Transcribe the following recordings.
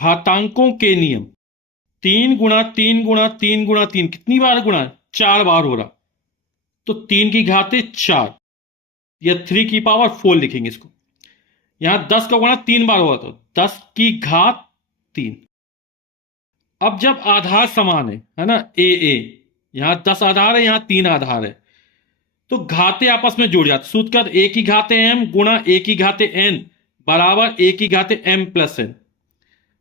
घातांकों के नियम। 3 गुणा 3 गुणा 3 गुणा 3 कितनी बार गुणा है? 4 बार हो रहा। तो 3 की घाते 4 या 3 की पावर 4 लिखेंगे इसको। यहां 10 का गुणा 3 बार हुआ तो 10 की घात 3। अब जब आधार समान है ना, ए यहां 10 आधार है, यहां 3 आधार है, तो घाते आपस में जुड़ जाते। सूत्र का A की घाते m गुणा A की घाते n बराबर A की घाते m+n।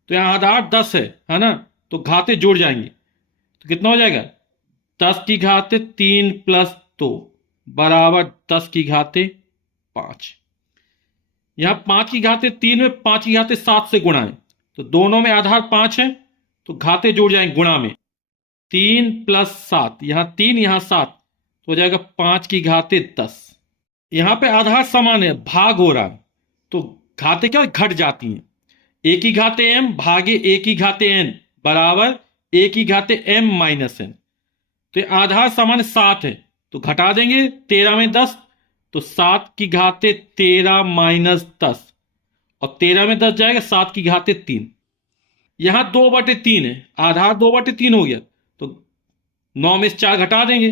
तो यहां आधार 10 है ना, तो घाते जुड़ जाएंगे तो कितना हो जाएगा? 10 की घाते 3 + 2 बराबर 10 की घाते 5। यहां 5 की घाते 3 में 5 की घाते 7 से गुणा है, तो दोनों में आधार 5 है, तो घाते जुड़ जाएंगे गुणा में। 3 + 7, यहां 3 यहां 7, तो हो जाएगा 5 की घाते 10। यहां पे आधार समान है, भाग हो रहा है, तो घाते क्या घट जाती हैं। A की घाते m भागे A की घाते n बराबर A की घाते m-n। तो ये आधार समान 7 है, तो घटा देंगे 13 में 10, तो 7 की घाते 13 - 10, और 13 में 10 जाएगा 7 की घाते 3। यहां 2/3 है, आधार 2/3 हो गया, तो 9 में से 4 घटा देंगे,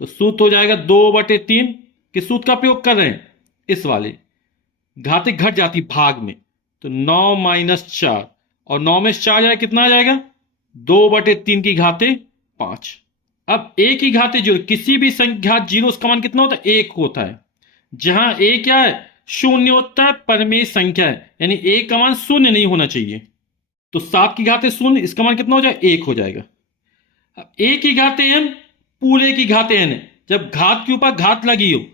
तो सूत्र हो जाएगा 2/3। किस सूत्र का प्रयोग कर रहे हैं? इस वाले। घाते घट जाती भाग में, तो 9 - 4, और 9 में से 4 जाएगा कितना आ जाएगा? 2/3 की घाते 5। अब A की घाते जीरो, किसी भी संख्या जीरो उसका मान कितना होता है? 1 होता है। जहां A क्या है? शून्य होता है, परमेय संख्या है, यानी A का मान शून्य नहीं होना चाहिए। तो 7 की घाते 0, इसका मान कितना हो जाएगा? 1 हो जाएगा। अब A की घाते m पूरे की घाते n है। जब घात के ऊपर घात लगी हो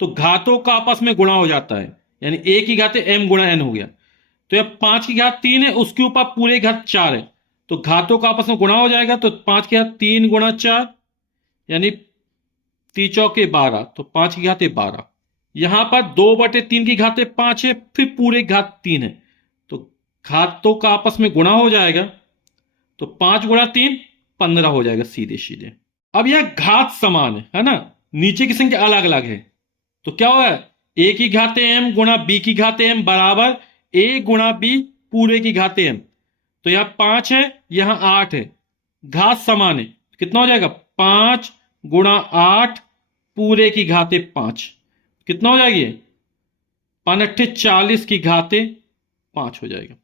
तो घातों का आपस में गुणा हो जाता है, यानी A की घाते m गुणा n हो गया। तो अब 5 की घात 3 है, उसके ऊपर पूरे घात 4 है, तो घातों का आपस में गुणा हो जाएगा। तो 5 की घात 3 गुणा 4, यानी 3×4 = 12, तो 5 की घाते 12। यहां पर 2/3 की घाते 5 है, फिर पूरे घात 3 है, तो घातों का आपस में गुणा हो जाएगा, तो 5 × 3 15 हो जाएगा सीधे सीधे। अब यह घात समान है ना, नीचे की संख्या अलग अलग है, तो क्या होगा? A की घाते m गुणा B की घाते m बराबर A गुणा B पूरे की घाते m। तो यहां 5 है, यहां 8 है, घात समान है, कितना हो जाएगा? 5 × 8 पूरे की घाते 5, कितना हो जाएगी? 5×8 = 40 की घाते 5 हो जाएगा।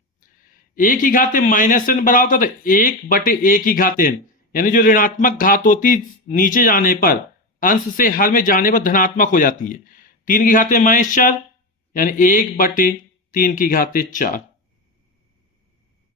A की घाते -n बराबर होता है 1/A की घाते n, यानी जो ऋणात्मक घात होती नीचे जाने पर, अंश से हर में जाने पर धनात्मक हो जाती है। 3 की घाते -4, यानी 1/3 की घाते 4।